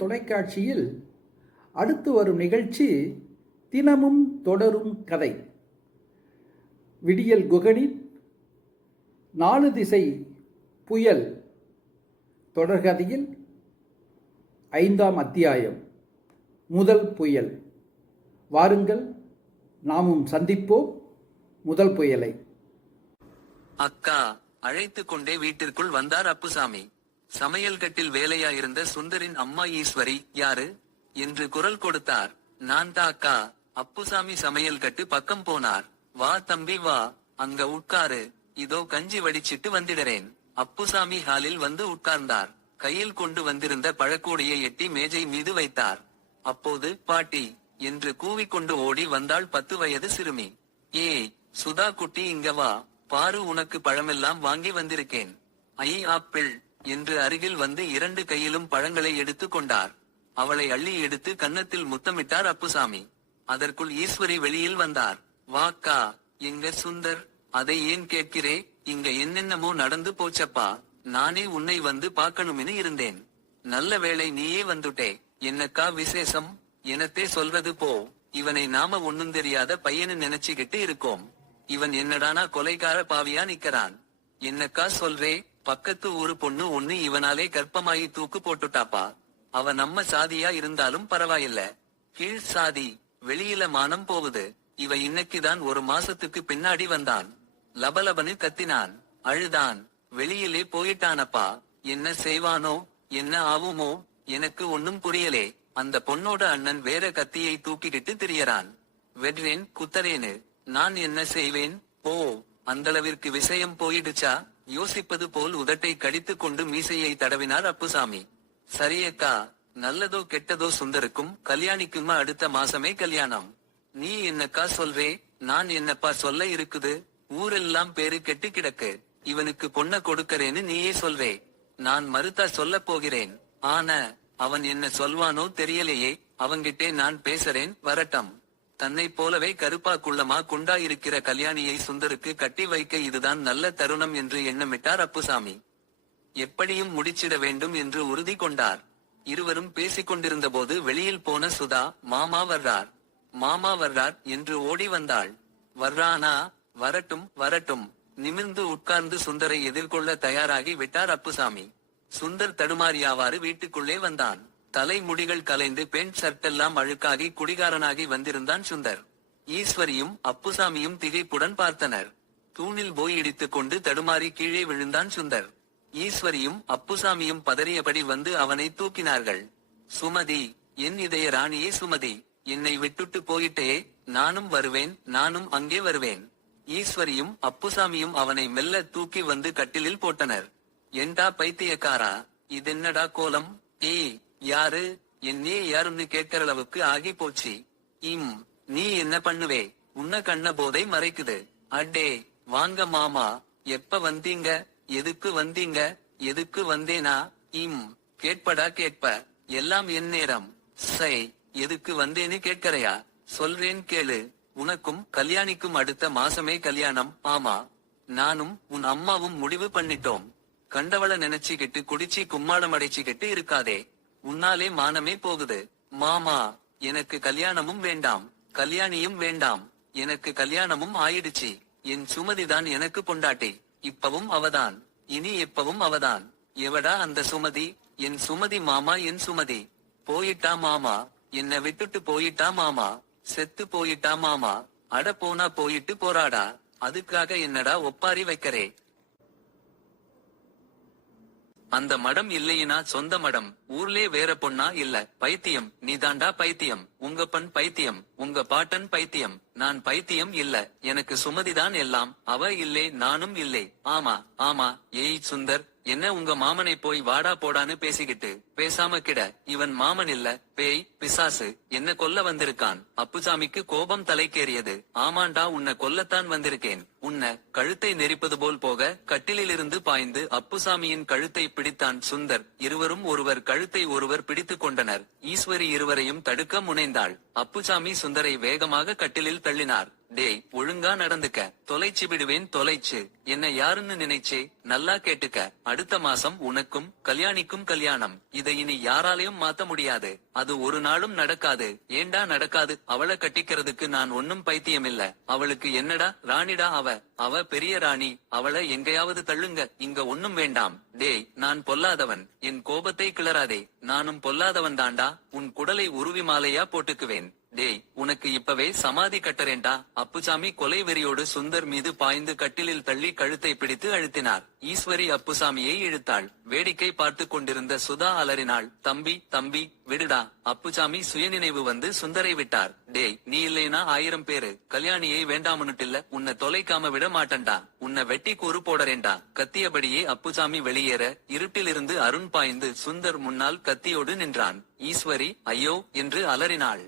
தொலைக்காட்சியில் அடுத்து வரும் நிகழ்ச்சி தினமும் தொடரும் கதை. விடியல் குகனின் நாலு திசை புயல் தொடர்கதையில் ஐந்தாம் அத்தியாயம் முதல் புயல். வாருங்கள் நாமும் சந்திப்போம் முதல் புயலை. அக்கா அழைத்து கொண்டே வீட்டிற்குள் வந்தார் அப்புசாமி. சமையல் கட்டில் வேலையாயிருந்த சுந்தரின் அம்மா ஈஸ்வரி யாரு? என்று குரல் கொடுத்தார். நான் தாக்கா அக்கா அப்புசாமி சமையல் கட்டு பக்கம் போனார். வா தம்பி வா. அங்க உட்காரு. இதோ கஞ்சி வடிச்சிட்டு வந்திடறேன். அப்புசாமி ஹாலில் வந்து உட்கார்ந்தார். கையில் கொண்டு வந்திருந்த பழக்கூடையை எட்டி மேஜை மீது வைத்தார். அப்போது பாட்டி என்று கூவிக்கொண்டு ஓடி வந்தாள் பத்து வயது சிறுமி. ஏய் சுதா குட்டி இங்க வா. பாரு உனக்கு பழமெல்லாம் வாங்கி வந்திருக்கேன். ஐ ஆப்பிள் என்று அருகில் வந்து இரண்டு கையிலும் பழங்களை எடுத்துக் கொண்டார். அவளை அள்ளி எடுத்து கன்னத்தில் முத்தமிட்டார் அப்புசாமி. அதற்குள் ஈஸ்வரி வெளியில் வந்தார். வாக்கா எங்க சுந்தர்? அதை ஏன் கேட்கிறே? இங்க என்னென்னமோ நடந்து போச்சப்பா. நானே உன்னை வந்து பார்க்கணும்னு இருந்தேன். நல்ல வேளை நீயே வந்துட்டே. என்னக்கா விசேஷம்? எனத்தே சொல்றது போ. இவனை நாம ஒண்ணும் தெரியாத பையனு நினைச்சுக்கிட்டு இருக்கோம். இவன் என்னடானா கொலைகார பாவியா நிக்கிறான். என்னக்கா சொல்றே? பக்கத்து ஒரு பொண்ணு ஒண்ணு இவனாலே கர்ப்பமாயி தூக்கு போட்டுட்டாப்பா. அவ நம்ம சாதியா இருந்தாலும் பரவாயில்ல. கீழ் சாதி வெளியில மானம் போகுது. இவ இன்னைக்குதான் ஒரு மாசத்துக்கு பின்னாடி வந்தான். லபலபனு கத்தினான் அழுதான். வெளியிலே போயிட்டானப்பா. என்ன செய்வானோ என்ன ஆவுமோ எனக்கு ஒன்னும் புரியலே. அந்த பொண்ணோட அண்ணன் வேற கத்தியை தூக்கிக்கிட்டு திரியறான். வெட்றேன் குத்தரேனு நான் என்ன செய்வேன்? ஓ அந்தளவிற்கு விஷயம் போயிடுச்சா? யோசிப்பது போல் உதட்டை கடித்துக் கொண்டு மீசையை தடவினார் அப்புசாமி. சரியக்கா நல்லதோ கெட்டதோ சுந்தருக்கும் கல்யாணிக்குமா அடுத்த மாசமே கல்யாணம். நீ என்னக்கா சொல்றே நான் என்னப்பா சொல்ல இருக்குது? ஊரெல்லாம் பேரு கெட்டு கிடக்கு. இவனுக்கு பொண்ண கொடுக்கறேன்னு நீயே சொல்றே நான் மறுத்தா சொல்ல போகிறேன். ஆன அவன் என்ன சொல்வானோ தெரியலையே. அவங்கிட்டே நான் பேசுறேன். வரட்டம். தன்னை போலவே கருப்பா குள்ளமா குண்டா இருக்கிற கல்யாணியை சுந்தருக்கு கட்டி வைக்க இதுதான் நல்ல தருணம் என்று எண்ணமிட்டார் அப்புசாமி. எப்படியும் முடிச்சிட வேண்டும் என்று உறுதி கொண்டார். இருவரும் பேசிக்கொண்டிருந்த போது வெளியில் போன சுதா மாமா வர்றார். மாமா வர்றார் என்று ஓடி வந்தாள். வர்றானா? வரட்டும் வரட்டும். நிமிர்ந்து உட்கார்ந்து சுந்தரை எதிர்கொள்ள தயாராகி விட்டார் அப்புசாமி. சுந்தர் தடுமாறியாவாறு வீட்டுக்குள்ளே வந்தான். தலைமுடிகள் கலைந்து பெண் சர்ட்டெல்லாம் அழுக்காகி குடிகாரனாகி வந்திருந்தான் சுந்தர். ஈஸ்வரியும் அப்புசாமியும் திகைப்புடன் பார்த்தனர். தூணில் போய் இடித்துக் கொண்டு தடுமாறி கீழே விழுந்தான் சுந்தர். ஈஸ்வரியும் அப்புசாமியும் பதறியபடி வந்து அவனை தூக்கினார்கள். சுமதி என் இதய ராணியே சுமதி என்னை விட்டுட்டு போயிட்டே நானும் வருவேன் நானும் அங்கே வருவேன். ஈஸ்வரியும் அப்புசாமியும் அவனை மெல்ல தூக்கி வந்து கட்டிலில் போட்டனர். ஏண்டா பைத்தியக்காரா இதென்னடா கோலம்? ஏய் யாரு? என்னே யாருன்னு கேட்கற அளவுக்கு ஆகி போச்சு. இம் நீ என்ன பண்ணுவே? உன்ன கண்ண போதை மறைக்குது. அடே வாங்க மாமா. எப்ப வந்தீங்க? எதுக்கு வந்தீங்க? எதுக்கு வந்தேனா? இம் கேட்படா கேட்ப. எல்லாம் என் நேரம். சை எதுக்கு வந்தேன்னு கேட்கறையா? சொல்றேன் கேளு. உனக்கும் கல்யாணிக்கும் அடுத்த மாசமே கல்யாணம். ஆமா. நானும் உன் அம்மாவும் முடிவு பண்ணிட்டோம். கண்டவள நினைச்சுக்கிட்டு குடிச்சி கும்மாளம் அடைச்சுக்கிட்டு இருக்காதே. உன்னாலே மானமே போகுது. மாமா எனக்கு கல்யாணமும் வேண்டாம். கல்யாணியும் வேண்டாம். எனக்கு கல்யாணமும் ஆயிடுச்சு. என் சுமதிதான் எனக்கு பொண்டாட்டி. இப்பவும் அவதான். இனி எப்பவும் அவதான். எவடா அந்த சுமதி? என் சுமதி மாமா என் சுமதி. போயிட்டா மாமா. என்ன விட்டுட்டு போயிட்டா மாமா. செத்து போயிட்டா மாமா. அட போனா போயிட்டு போறாடா. அதுக்காக என்னடா ஒப்பாரி வைக்கறே? அந்த மடம் இல்லையினா சொந்த மடம் ஊர்லே வேற பொண்ணா இல்ல. பைத்தியம். நீதாண்டா பைத்தியம். உங்க பண் பைத்தியம். உங்க பாட்டன் பைத்தியம். நான் பைத்தியம் இல்ல எனக்கு சுமதிதான் எல்லாம் அவ இல்லே நானும் இல்லை. ஆமா ஆமா ஏய் சுந்தர் என்ன உங்க மாமனை போய் வாடா போடான்னு பேசிக்கிட்டு பேசாம கிட. இவன் மாமன் இல்ல பேய் பிசாசு என்ன கொல்ல வந்திருக்கான். அப்புசாமிக்கு கோபம் தலைக்கேறியது. ஆமாண்டா உன்னை கொல்லத்தான் வந்திருக்கேன். உன்னை கழுத்தை நெரிப்பது போல் போக கட்டிலிலிருந்து பாய்ந்து அப்புசாமியின் கழுத்தை பிடித்தான் சுந்தர். இருவரும் ஒருவர் கழுத்தை ஒருவர் பிடித்துக் கொண்டனர். ஈஸ்வரி இருவரையும் தடுக்க முனைந்தாள். அப்புசாமி சுந்தரை வேகமாக கட்டிலில் தள்ளினார். டேய் ஒழுங்கா நடந்துக்க. தொலைச்சு விடுவேன் தொலைச்சு. என்ன யாருன்னு நினைச்சே நல்லா கேட்டுக்க. அடுத்த மாசம் உனக்கும் கல்யாணிக்கும் கல்யாணம். இதை இனி யாராலையும் மாத்த முடியாது. அது ஒரு நாளும் நடக்காது. ஏண்டா நடக்காது? அவளை கட்டிக்கிறதுக்கு நான் ஒன்னும் பைத்தியம் இல்ல அவளுக்கு என்னடா ராணிடா அவ? அவ பெரிய ராணி. அவளை எங்கேயாவது தள்ளுங்க. இங்க ஒன்னும் வேண்டாம். டேய் நான் பொல்லாதவன். என் கோபத்தை கிளறாதே. நானும் பொல்லாதவன் தாண்டா. உன் குடலை உருவி மாலையா போட்டுக்குவேன். டேய் உனக்கு இப்பவே சமாதி கட்டறேண்டா அப்புசாமி கொலை வெறியோடு சுந்தர் மீது பாய்ந்து கட்டிலில் தள்ளி கழுத்தை பிடித்து அழுத்தினார். ஈஸ்வரி அப்புசாமியை இழுத்தாள். வேடிக்கை பார்த்து கொண்டிருந்த சுதா அலறினாள். தம்பி தம்பி விடுடா. அப்புசாமி சுயநினைவு வந்து சுந்தரை விட்டார். டேய் நீ இல்லைனா ஆயிரம் பேரு. கல்யாணியை வேண்டாமனுட்டில்ல. உன்னை தொலைக்காம விட மாட்டேன்டா. உன்னை வெட்டி கூறு போடறேண்டா கத்தியபடியே அப்புசாமி வெளியேற இருட்டிலிருந்து அருண் பாய்ந்து சுந்தர் முன்னால் கத்தியோடு நின்றான். ஈஸ்வரி ஐயோ என்று அலறினாள்.